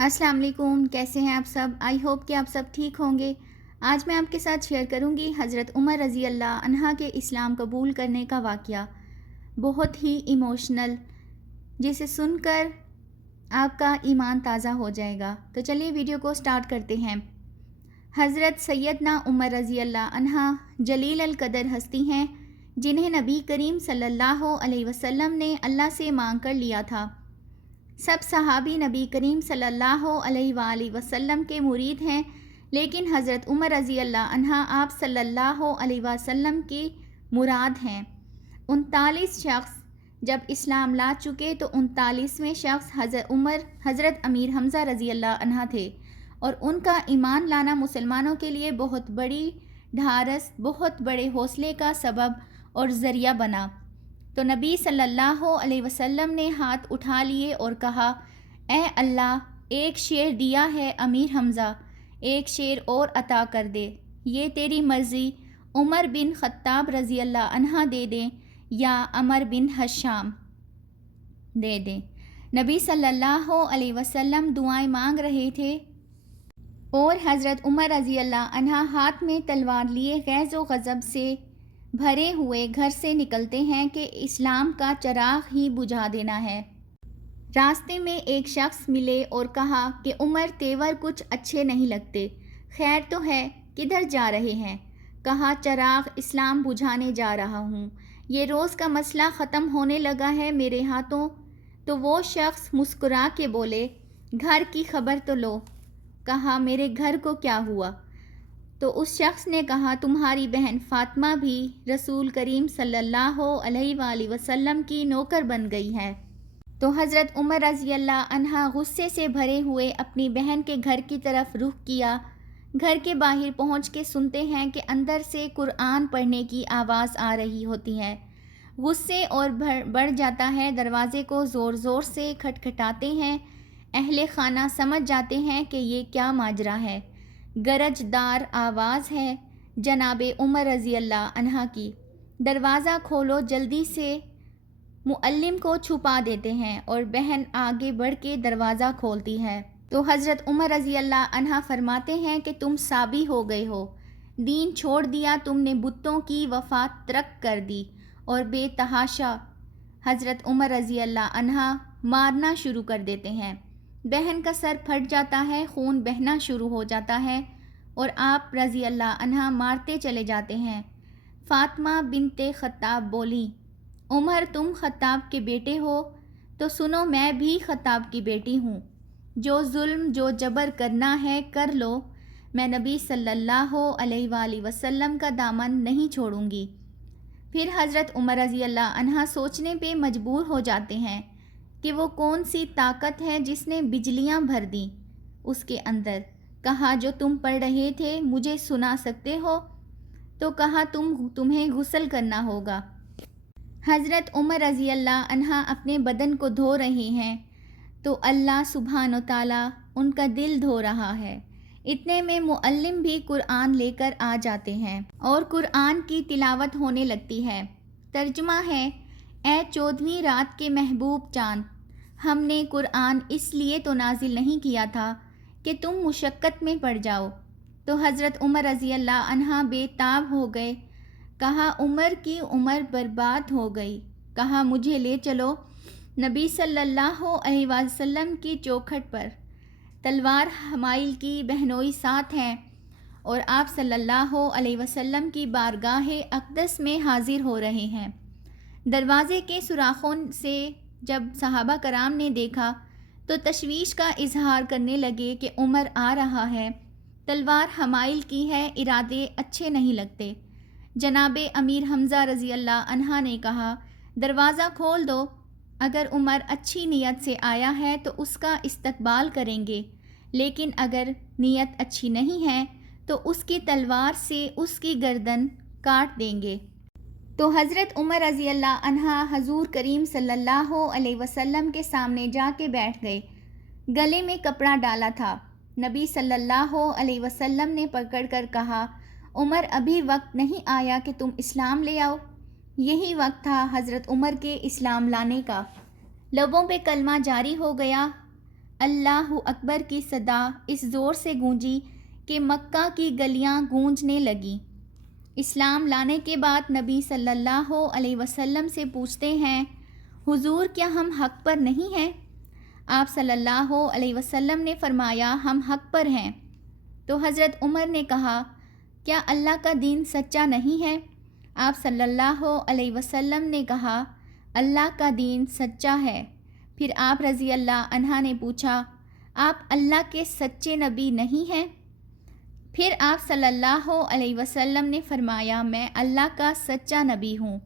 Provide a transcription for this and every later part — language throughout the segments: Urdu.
السلام علیکم، کیسے ہیں آپ سب؟ آئی ہوپ کہ آپ سب ٹھیک ہوں گے۔ آج میں آپ کے ساتھ شیئر کروں گی حضرت عمر رضی اللہ عنہ کے اسلام قبول کرنے کا واقعہ، بہت ہی ایموشنل، جسے سن کر آپ کا ایمان تازہ ہو جائے گا۔ تو چلیے ویڈیو کو سٹارٹ کرتے ہیں۔ حضرت سیدنا عمر رضی اللہ عنہ جلیل القدر ہستی ہیں جنہیں نبی کریم صلی اللہ علیہ وسلم نے اللہ سے مانگ کر لیا تھا۔ سب صحابی نبی کریم صلی اللہ علیہ وآلہ وسلم کے مرید ہیں، لیکن حضرت عمر رضی اللہ عنہ آپ صلی اللہ علیہ وسلم کی مراد ہیں۔ 39 شخص جب اسلام لا چکے تو 39ویں شخص حضرت امیر حمزہ رضی اللہ عنہ تھے، اور ان کا ایمان لانا مسلمانوں کے لیے بہت بڑی ڈھارس، بہت بڑے حوصلے کا سبب اور ذریعہ بنا۔ تو نبی صلی اللہ علیہ وسلم نے ہاتھ اٹھا لیے اور کہا، اے اللہ، ایک شیر دیا ہے امیر حمزہ، ایک شیر اور عطا کر دے، یہ تیری مرضی، عمر بن خطاب رضی اللہ عنہ دے دیں یا عمر بن حشام دے دیں۔ نبی صلی اللہ علیہ وسلم دعائیں مانگ رہے تھے اور حضرت عمر رضی اللہ عنہ ہاتھ میں تلوار لیے غیظ و غضب سے بھرے ہوئے گھر سے نکلتے ہیں کہ اسلام کا چراغ ہی بجھا دینا ہے۔ راستے میں ایک شخص ملے اور کہا کہ عمر تیور کچھ اچھے نہیں لگتے، خیر تو ہے، کدھر جا رہے ہیں؟ کہا چراغ اسلام بجھانے جا رہا ہوں، یہ روز کا مسئلہ ختم ہونے لگا ہے میرے ہاتھوں۔ تو وہ شخص مسکرا کے بولے، گھر کی خبر تو لو۔ کہا میرے گھر کو کیا ہوا؟ تو اس شخص نے کہا تمہاری بہن فاطمہ بھی رسول کریم صلی اللہ علیہ وآلہ وسلم کی نوکر بن گئی ہے۔ تو حضرت عمر رضی اللہ عنہ غصے سے بھرے ہوئے اپنی بہن کے گھر کی طرف رخ کیا۔ گھر کے باہر پہنچ کے سنتے ہیں کہ اندر سے قرآن پڑھنے کی آواز آ رہی ہوتی ہے۔ غصے اور بڑھ جاتا ہے، دروازے کو زور زور سے کھٹکھٹاتے ہیں۔ اہل خانہ سمجھ جاتے ہیں کہ یہ کیا ماجرا ہے۔ گرج دار آواز ہے جناب عمر رضی اللہ عنہ کی، دروازہ کھولو جلدی سے۔ معلم کو چھپا دیتے ہیں اور بہن آگے بڑھ کے دروازہ کھولتی ہے تو حضرت عمر رضی اللہ عنہ فرماتے ہیں کہ تم صابی ہو گئے ہو، دین چھوڑ دیا تم نے، بتوں کی وفا ترک کر دی اور بے تحاشا حضرت عمر رضی اللہ عنہ مارنا شروع کر دیتے ہیں۔ بہن کا سر پھٹ جاتا ہے، خون بہنا شروع ہو جاتا ہے اور آپ رضی اللہ عنہ مارتے چلے جاتے ہیں۔ فاطمہ بنت خطاب بولی، عمر تم خطاب کے بیٹے ہو تو سنو میں بھی خطاب کی بیٹی ہوں، جو ظلم جو جبر کرنا ہے کر لو، میں نبی صلی اللہ علیہ وآلہ وسلم کا دامن نہیں چھوڑوں گی۔ پھر حضرت عمر رضی اللہ عنہ سوچنے پہ مجبور ہو جاتے ہیں کہ وہ کون سی طاقت ہے جس نے بجلیاں بھر دیں اس کے اندر۔ کہا جو تم پڑھ رہے تھے مجھے سنا سکتے ہو؟ تو کہا تمہیں غسل کرنا ہوگا۔ حضرت عمر رضی اللہ عنہ اپنے بدن کو دھو رہے ہیں تو اللہ سبحانہ و تعالیٰ ان کا دل دھو رہا ہے۔ اتنے میں معلم بھی قرآن لے کر آ جاتے ہیں اور قرآن کی تلاوت ہونے لگتی ہے۔ ترجمہ ہے، اے 14ویں رات کے محبوب چاند، ہم نے قرآن اس لیے تو نازل نہیں کیا تھا کہ تم مشقت میں پڑ جاؤ۔ تو حضرت عمر رضی اللہ عنہ بے تاب ہو گئے۔ کہا عمر کی عمر برباد ہو گئی۔ کہا مجھے لے چلو نبی صلی اللہ علیہ وسلم کی چوکھٹ پر، تلوار حمائل کی بہنوئی ساتھ ہیں اور آپ صلی اللہ علیہ وسلم کی بارگاہ اقدس میں حاضر ہو رہے ہیں۔ دروازے کے سوراخوں سے جب صحابہ کرام نے دیکھا تو تشویش کا اظہار کرنے لگے کہ عمر آ رہا ہے، تلوار حمائل کی ہے، ارادے اچھے نہیں لگتے۔ جناب امیر حمزہ رضی اللہ عنہ نے کہا دروازہ کھول دو، اگر عمر اچھی نیت سے آیا ہے تو اس کا استقبال کریں گے، لیکن اگر نیت اچھی نہیں ہے تو اس کی تلوار سے اس کی گردن کاٹ دیں گے۔ تو حضرت عمر رضی اللہ عنہ حضور کریم صلی اللہ علیہ وسلم کے سامنے جا کے بیٹھ گئے۔ گلے میں کپڑا ڈالا تھا۔ نبی صلی اللہ علیہ وسلم نے پکڑ کر کہا عمر ابھی وقت نہیں آیا کہ تم اسلام لے آؤ۔ یہی وقت تھا حضرت عمر کے اسلام لانے کا۔ لبوں پہ کلمہ جاری ہو گیا، اللہ اکبر کی صدا اس زور سے گونجی کہ مکہ کی گلیاں گونجنے لگیں۔ اسلام لانے کے بعد نبی صلی اللہ علیہ وسلم سے پوچھتے ہیں، حضور کیا ہم حق پر نہیں ہیں؟ آپ صلی اللہ علیہ وسلم نے فرمایا، ہم حق پر ہیں۔ تو حضرت عمر نے کہا، کیا اللہ کا دین سچا نہیں ہے؟ آپ صلی اللہ علیہ وسلم نے کہا، اللہ کا دین سچا ہے۔ پھر آپ رضی اللہ عنہ نے پوچھا، آپ اللہ کے سچے نبی نہیں ہیں؟ پھر آپ صلی اللہ علیہ وسلم نے فرمایا، میں اللہ کا سچا نبی ہوں۔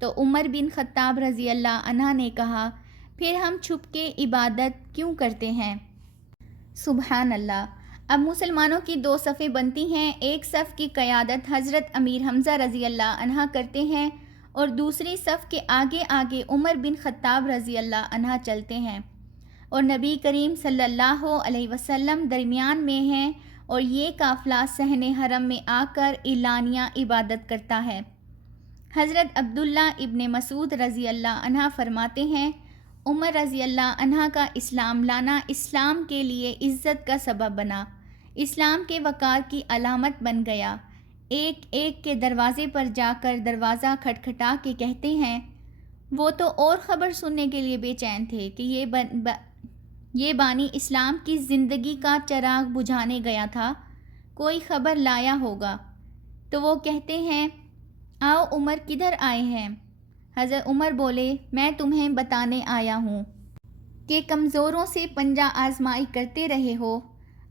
تو عمر بن خطاب رضی اللہ عنہ نے کہا، پھر ہم چھپ کے عبادت کیوں کرتے ہیں؟ سبحان اللہ۔ اب مسلمانوں کی دو صفیں بنتی ہیں، ایک صف کی قیادت حضرت امیر حمزہ رضی اللہ عنہ کرتے ہیں اور دوسری صف کے آگے آگے عمر بن خطاب رضی اللہ عنہ چلتے ہیں، اور نبی کریم صلی اللہ علیہ وسلم درمیان میں ہیں، اور یہ قافلہ صحن حرم میں آ کر اعلانیہ عبادت کرتا ہے۔ حضرت عبداللہ ابن مسعود رضی اللہ عنہ فرماتے ہیں، عمر رضی اللہ عنہ کا اسلام لانا اسلام کے لیے عزت کا سبب بنا، اسلام کے وقار کی علامت بن گیا۔ ایک ایک کے دروازے پر جا کر دروازہ کھٹکھٹا کے کہتے ہیں، وہ تو اور خبر سننے کے لیے بے چین تھے کہ یہ بانی اسلام کی زندگی کا چراغ بجھانے گیا تھا، کوئی خبر لایا ہوگا۔ تو وہ کہتے ہیں، آؤ عمر کدھر آئے ہیں؟ حضرت عمر بولے، میں تمہیں بتانے آیا ہوں کہ کمزوروں سے پنجہ آزمائی کرتے رہے ہو،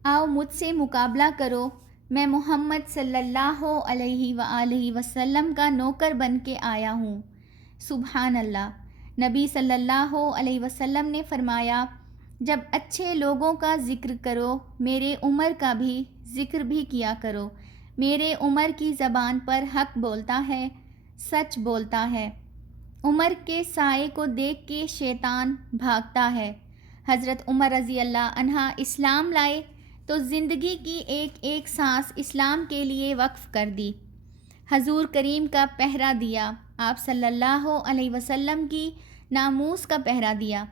آؤ مجھ سے مقابلہ کرو، میں محمد صلی اللہ علیہ وآلہ وسلم کا نوکر بن کے آیا ہوں۔ سبحان اللہ۔ نبی صلی اللہ علیہ وسلم نے فرمایا، جب اچھے لوگوں کا ذکر کرو، میرے عمر کا بھی ذکر بھی کیا کرو، میرے عمر کی زبان پر حق بولتا ہے، سچ بولتا ہے۔ عمر کے سائے کو دیکھ کے شیطان بھاگتا ہے۔ حضرت عمر رضی اللہ عنہ اسلام لائے تو زندگی کی ایک ایک سانس اسلام کے لیے وقف کر دی، حضور کریم کا پہرا دیا، آپ صلی اللہ علیہ وسلم کی ناموس کا پہرا دیا،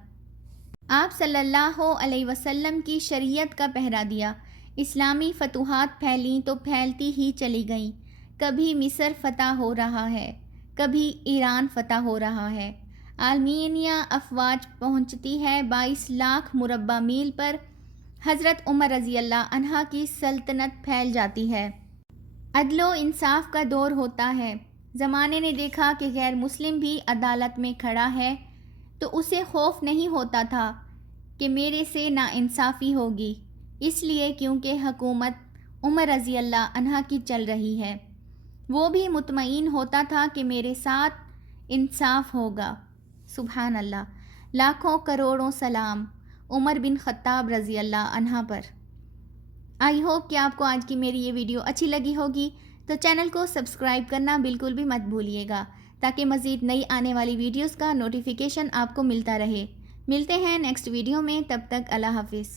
آپ صلی اللہ علیہ وسلم کی شریعت کا پہرا دیا۔ اسلامی فتوحات پھیلیں تو پھیلتی ہی چلی گئیں، کبھی مصر فتح ہو رہا ہے، کبھی ایران فتح ہو رہا ہے، عالمینیہ افواج پہنچتی ہے 22 لاکھ مربع میل پر، حضرت عمر رضی اللہ عنہ کی سلطنت پھیل جاتی ہے، عدل و انصاف کا دور ہوتا ہے۔ زمانے نے دیکھا کہ غیر مسلم بھی عدالت میں کھڑا ہے تو اسے خوف نہیں ہوتا تھا کہ میرے سے ناانصافی ہوگی، اس لیے کیونکہ حکومت عمر رضی اللہ عنہ کی چل رہی ہے، وہ بھی مطمئن ہوتا تھا کہ میرے ساتھ انصاف ہوگا۔ سبحان اللہ۔ لاکھوں کروڑوں سلام عمر بن خطاب رضی اللہ عنہ پر۔ آئی ہوپ کہ آپ کو آج کی میری یہ ویڈیو اچھی لگی ہوگی، تو چینل کو سبسکرائب کرنا بالکل بھی مت بھولیے گا تاکہ مزید نئی آنے والی ویڈیوز کا نوٹیفیکیشن آپ کو ملتا رہے۔ ملتے ہیں نیکسٹ ویڈیو میں، تب تک اللہ حافظ۔